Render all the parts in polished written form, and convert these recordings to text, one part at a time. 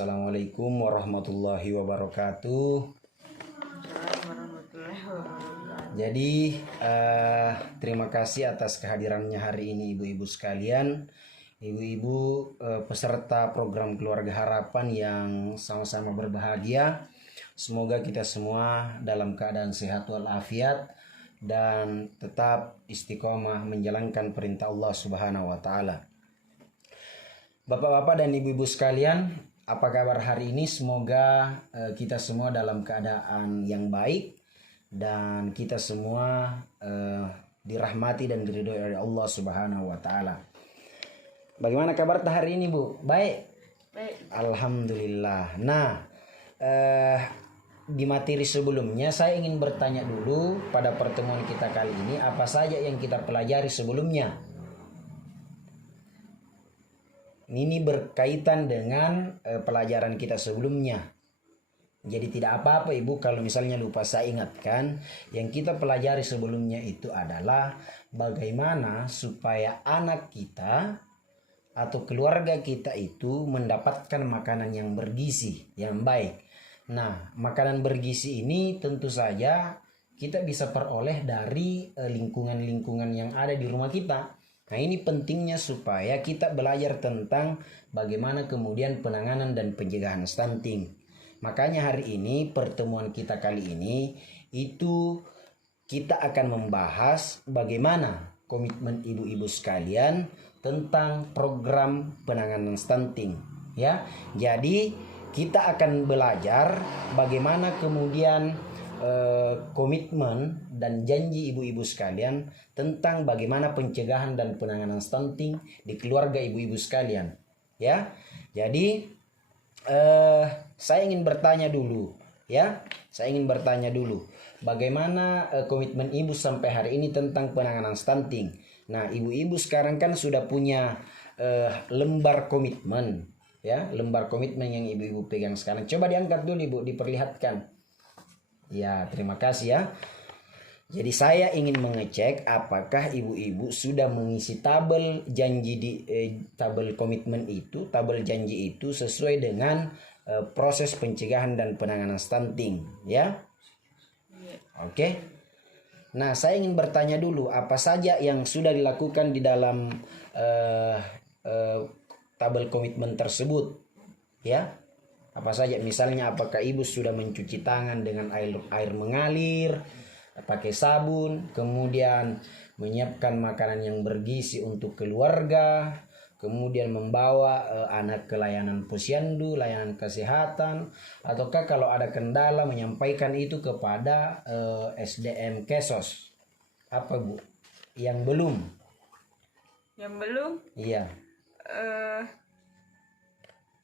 Assalamualaikum warahmatullahi wabarakatuh. Jadi terima kasih atas kehadirannya hari ini ibu-ibu sekalian, ibu-ibu peserta program Keluarga Harapan yang sama-sama berbahagia. Semoga kita semua dalam keadaan sehat walafiat dan tetap istiqomah menjalankan perintah Allah Subhanahu wa taala. Bapak-bapak dan ibu-ibu sekalian, apa kabar hari ini? Semoga kita semua dalam keadaan yang baik dan kita semua dirahmati dan diridhoi oleh Allah Subhanahu wa taala. Bagaimana kabar hari ini, Bu? Baik? Baik. Alhamdulillah. Nah, di materi sebelumnya saya ingin bertanya dulu pada pertemuan kita kali ini, apa saja yang kita pelajari sebelumnya? Ini berkaitan dengan pelajaran kita sebelumnya. Jadi tidak apa-apa Ibu kalau misalnya lupa, saya ingatkan. Yang kita pelajari sebelumnya itu adalah bagaimana supaya anak kita atau keluarga kita itu mendapatkan makanan yang bergizi, yang baik. Nah, makanan bergizi ini tentu saja kita bisa peroleh dari lingkungan-lingkungan yang ada di rumah kita. Nah, ini pentingnya supaya kita belajar tentang bagaimana kemudian penanganan dan pencegahan stunting. Makanya hari ini pertemuan kita kali ini itu kita akan membahas bagaimana komitmen ibu-ibu sekalian tentang program penanganan stunting, ya. Jadi kita akan belajar bagaimana kemudian komitmen dan janji ibu-ibu sekalian tentang bagaimana pencegahan dan penanganan stunting di keluarga ibu-ibu sekalian, ya. Jadi saya ingin bertanya dulu, ya. Saya ingin bertanya dulu bagaimana komitmen ibu sampai hari ini tentang penanganan stunting. Nah, ibu-ibu sekarang kan sudah punya lembar komitmen, ya, lembar komitmen yang ibu-ibu pegang sekarang. Coba diangkat dulu Ibu, diperlihatkan. Ya, terima kasih ya. Jadi saya ingin mengecek apakah ibu-ibu sudah mengisi tabel janji di tabel komitmen itu, tabel janji itu sesuai dengan proses pencegahan dan penanganan stunting, ya. Oke. Nah, saya ingin bertanya dulu apa saja yang sudah dilakukan di dalam tabel komitmen tersebut, ya. Apa saja, misalnya apakah ibu sudah mencuci tangan dengan air mengalir, pakai sabun, kemudian menyiapkan makanan yang bergizi untuk keluarga, kemudian membawa anak ke layanan posyandu, layanan kesehatan, ataukah kalau ada kendala menyampaikan itu kepada SDM Kesos. Apa Bu? Yang belum? Yang belum? Iya.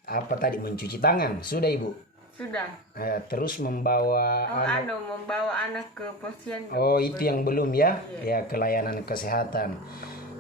Apa tadi, mencuci tangan? Sudah Ibu? Sudah. Terus membawa membawa anak ke posyandu. Oh, itu yang belum ya? Ya, ke layanan kesehatan.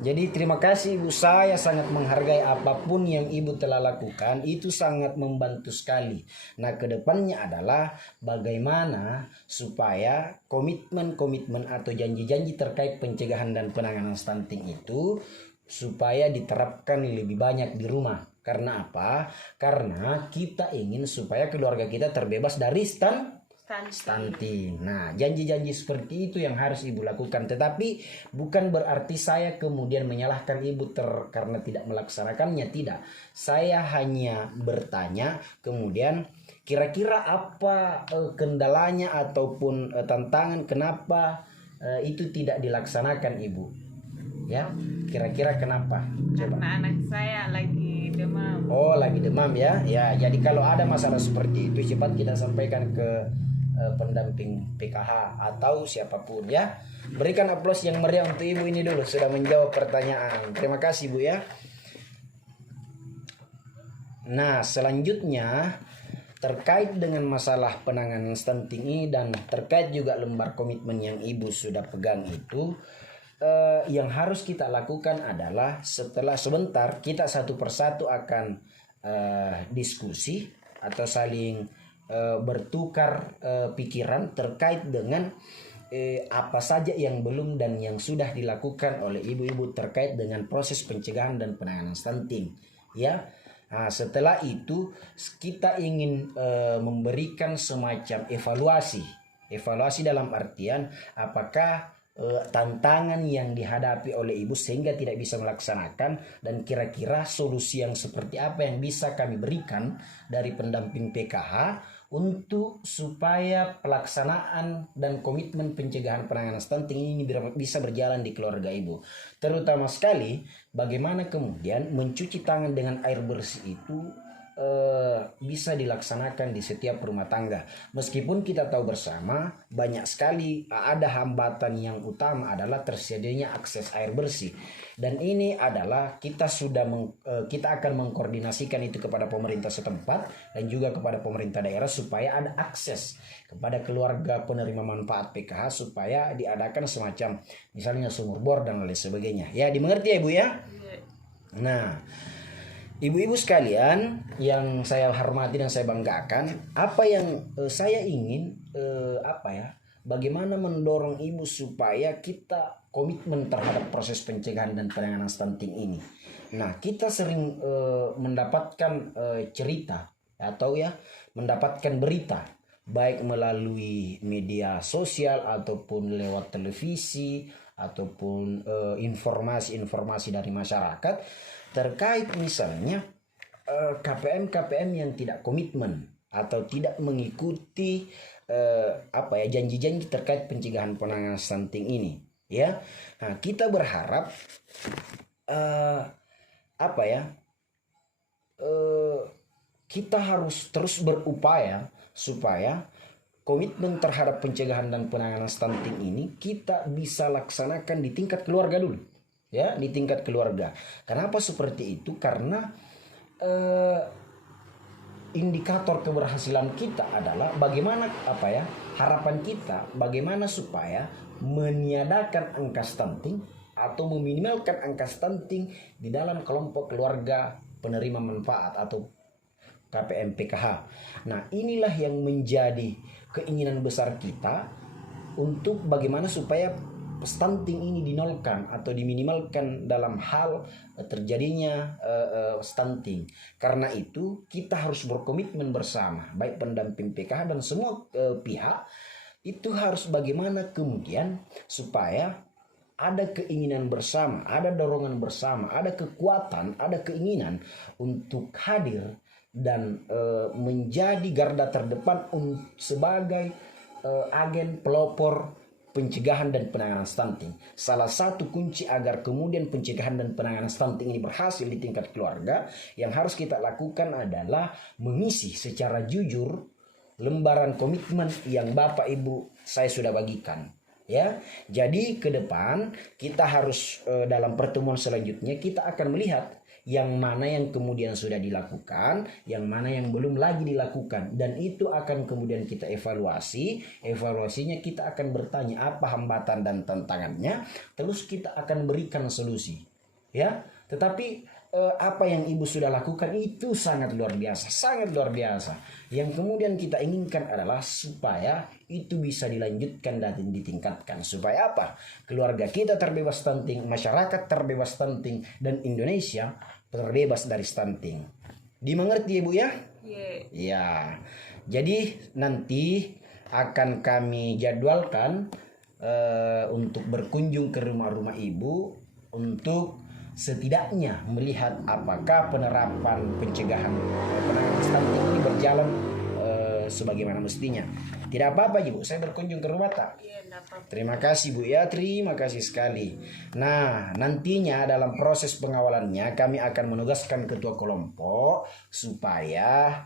Jadi terima kasih Ibu, saya sangat menghargai apapun yang Ibu telah lakukan, itu sangat membantu sekali. Nah, kedepannya adalah bagaimana supaya komitmen-komitmen atau janji-janji terkait pencegahan dan penanganan stunting itu supaya diterapkan lebih banyak di rumah. Karena apa? Karena kita ingin supaya keluarga kita terbebas dari stunting. Nah, janji-janji seperti itu yang harus Ibu lakukan. Tetapi bukan berarti saya kemudian menyalahkan Ibu karena tidak melaksanakannya. Tidak. Saya hanya bertanya kemudian kira-kira apa kendalanya ataupun tantangan kenapa itu tidak dilaksanakan Ibu. Ya, kira-kira kenapa? Coba. Karena anak saya lagi demam. Oh, lagi demam ya. Ya, jadi kalau ada masalah seperti itu cepat kita sampaikan ke pendamping PKH atau siapapun ya. Berikan aplaus yang meriah untuk Ibu ini dulu sudah menjawab pertanyaan. Terima kasih Bu ya. Nah, selanjutnya terkait dengan masalah penanganan stunting ini dan terkait juga lembar komitmen yang Ibu sudah pegang itu, yang harus kita lakukan adalah setelah sebentar kita satu persatu akan diskusi atau saling bertukar pikiran terkait dengan apa saja yang belum dan yang sudah dilakukan oleh ibu-ibu terkait dengan proses pencegahan dan penanganan stunting, ya. Nah, setelah itu kita ingin memberikan semacam evaluasi dalam artian apakah tantangan yang dihadapi oleh ibu sehingga tidak bisa melaksanakan, dan kira-kira solusi yang seperti apa yang bisa kami berikan dari pendamping PKH untuk supaya pelaksanaan dan komitmen pencegahan penanganan stunting ini bisa berjalan di keluarga ibu. Terutama sekali bagaimana kemudian mencuci tangan dengan air bersih itu bisa dilaksanakan di setiap rumah tangga. Meskipun kita tahu bersama banyak sekali ada hambatan yang utama adalah tersedianya akses air bersih, dan ini adalah kita akan mengkoordinasikan itu kepada pemerintah setempat dan juga kepada pemerintah daerah supaya ada akses kepada keluarga penerima manfaat PKH supaya diadakan semacam misalnya sumur bor dan lain sebagainya. Ya, dimengerti ya Ibu ya? Nah, ibu-ibu sekalian yang saya hormati dan saya banggakan, apa yang saya ingin bagaimana mendorong ibu supaya kita komitmen terhadap proses pencegahan dan penanganan stunting ini. Nah, kita sering mendapatkan cerita atau mendapatkan berita baik melalui media sosial ataupun lewat televisi ataupun informasi-informasi dari masyarakat terkait misalnya KPM yang tidak komitmen atau tidak mengikuti janji-janji terkait pencegahan penanganan stunting ini, ya. Nah, kita berharap kita harus terus berupaya supaya komitmen terhadap pencegahan dan penanganan stunting ini kita bisa laksanakan di tingkat keluarga dulu. Ya, di tingkat keluarga. Kenapa seperti itu? Karena indikator keberhasilan kita adalah bagaimana harapan kita bagaimana supaya meniadakan angka stunting atau meminimalkan angka stunting di dalam kelompok keluarga penerima manfaat atau KPM PKH. Nah, inilah yang menjadi keinginan besar kita untuk bagaimana supaya stunting ini dinolkan atau diminimalkan dalam hal terjadinya stunting. Karena itu kita harus berkomitmen bersama, baik pendamping PKH dan semua pihak itu harus bagaimana kemudian supaya ada keinginan bersama, ada dorongan bersama, ada kekuatan, ada keinginan untuk hadir dan menjadi garda terdepan sebagai agen pelopor pencegahan dan penanganan stunting. Salah satu kunci agar kemudian pencegahan dan penanganan stunting ini berhasil di tingkat keluarga yang harus kita lakukan adalah mengisi secara jujur lembaran komitmen yang Bapak Ibu saya sudah bagikan. Ya, jadi ke depan kita harus dalam pertemuan selanjutnya kita akan melihat yang mana yang kemudian sudah dilakukan, yang mana yang belum lagi dilakukan, dan itu akan kemudian kita evaluasi. Evaluasinya kita akan bertanya apa hambatan dan tantangannya, terus kita akan berikan solusi. Ya, tetapi apa yang ibu sudah lakukan itu sangat luar biasa, sangat luar biasa. Yang kemudian kita inginkan adalah supaya itu bisa dilanjutkan dan ditingkatkan. Supaya apa? Keluarga kita terbebas stunting, masyarakat terbebas stunting, dan Indonesia terbebas dari stunting. Dimengerti Ibu ya? Ya. Jadi nanti akan kami jadwalkan untuk berkunjung ke rumah-rumah Ibu untuk setidaknya melihat apakah penerapan pencegahan penanganan stunting ini berjalan sebagaimana mestinya. Tidak apa-apa Ibu, saya berkunjung ke rumah tak? Terima kasih Bu ya, terima kasih sekali. Nah, nantinya dalam proses pengawalannya kami akan menugaskan ketua kelompok supaya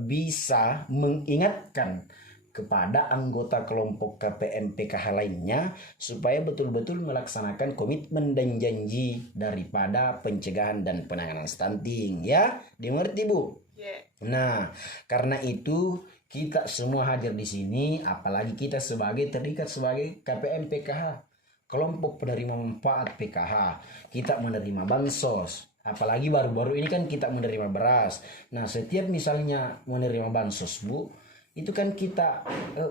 bisa mengingatkan kepada anggota kelompok KPM PKH lainnya supaya betul-betul melaksanakan komitmen dan janji daripada pencegahan dan penanganan stunting, ya. Dimengerti Bu? Nah, karena itu kita semua hadir di sini, apalagi kita terikat sebagai KPM PKH, kelompok penerima manfaat PKH. Kita menerima bansos, apalagi baru-baru ini kan kita menerima beras. Nah, setiap misalnya menerima bansos Bu, itu kan kita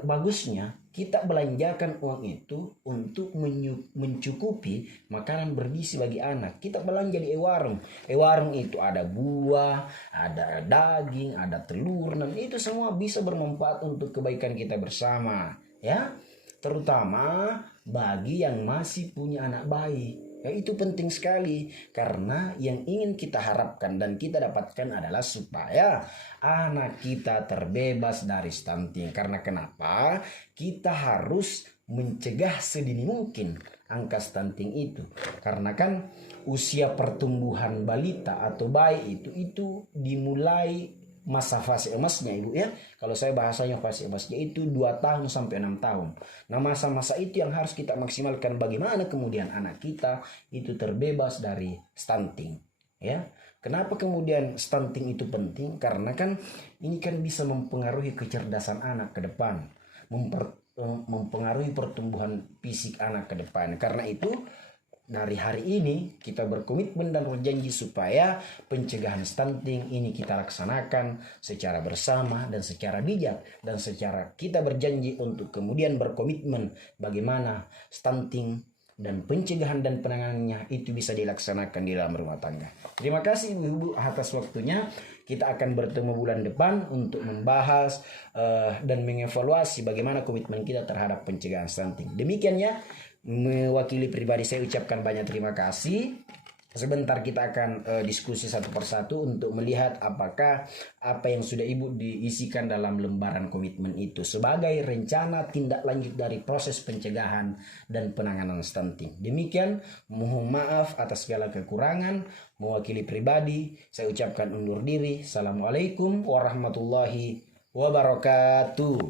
bagusnya kita belanjakan uang itu untuk mencukupi makanan bergizi bagi anak. Kita belanja di e-warung. E-warung itu ada buah, ada daging, ada telur, dan itu semua bisa bermanfaat untuk kebaikan kita bersama, ya. Terutama bagi yang masih punya anak bayi. Ya, itu penting sekali karena yang ingin kita harapkan dan kita dapatkan adalah supaya anak kita terbebas dari stunting. Karena kenapa? Kita harus mencegah sedini mungkin angka stunting itu. Karena kan usia pertumbuhan balita atau bayi itu dimulai masa fase emasnya, Ibu, ya. Kalau saya bahasanya fase emasnya itu 2 tahun sampai 6 tahun. Nah, masa-masa itu yang harus kita maksimalkan bagaimana kemudian anak kita itu terbebas dari stunting, ya. Kenapa kemudian stunting itu penting? Karena kan ini kan bisa mempengaruhi kecerdasan anak ke depan, mempengaruhi pertumbuhan fisik anak ke depan. Karena itu dari hari ini kita berkomitmen dan berjanji supaya pencegahan stunting ini kita laksanakan secara bersama dan secara bijak, dan secara kita berjanji untuk kemudian berkomitmen bagaimana stunting dan pencegahan dan penanganannya itu bisa dilaksanakan di dalam rumah tangga. Terima kasih Ibu atas waktunya. Kita akan bertemu bulan depan untuk membahas dan mengevaluasi bagaimana komitmen kita terhadap pencegahan stunting. Demikian ya. Mewakili pribadi saya ucapkan banyak terima kasih. Sebentar kita akan diskusi satu persatu untuk melihat apakah apa yang sudah Ibu diisikan dalam lembaran komitmen itu sebagai rencana tindak lanjut dari proses pencegahan dan penanganan stunting. Demikian, mohon maaf atas segala kekurangan. Mewakili pribadi saya ucapkan undur diri. Assalamualaikum warahmatullahi wabarakatuh.